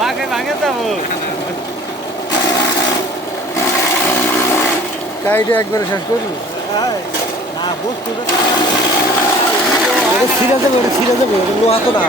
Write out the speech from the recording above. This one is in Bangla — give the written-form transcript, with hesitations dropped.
মাকে ভাঙে যাবো কাইটা একবারে শেষ করবি না বস্তু ছিঁড়ে যাবে, ওটা ছিঁড়ে যাবে, ওটা লোহা তো না।